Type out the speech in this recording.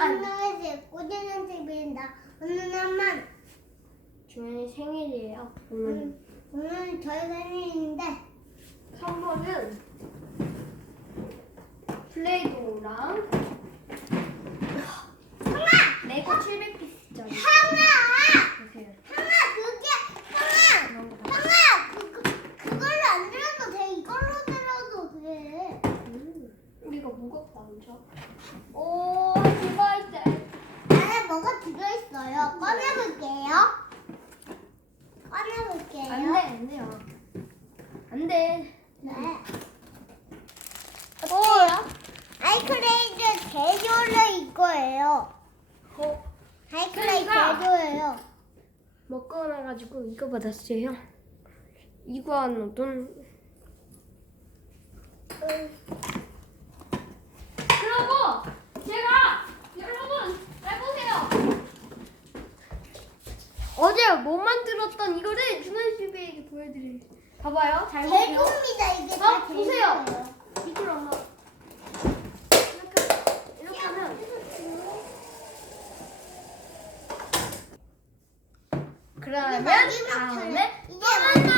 오늘은 꼬지는 집입니다. 오늘은 주연이 생일이에요. 오늘 오늘 저희 생일인데 선물은 플레이도우랑 레고 700피스짜리 형아! 보세요. 형아 그게 형아! 거! 그, 그, 그걸로 안 들어도 돼. 이걸로 들어도 돼. 음, 우리가 무겁다 엄청. 오, 디바이스. 안에 뭐가 들어 있어요. 꺼내볼게요. 꺼내볼게요. 안 돼, 안 돼요. 안 돼. 네. 뭐야? 아이크레이즈 제조를 이거예요. 어, 아이크레이즈 그러니까. 제조예요. 먹거나가지고 이거 받았어요. 이구아노돈. 그리고 제가 여러분 잘 보세요. 어제 못 만들었던 이거를 준원 씨에게 보여드릴. 봐봐요, 잘 보세요. 제조입니다. 이게 어, 다 보세요. 이걸 엄마 이렇게 이렇게 하면 그러면 마지막 다음에 차례. 이게 또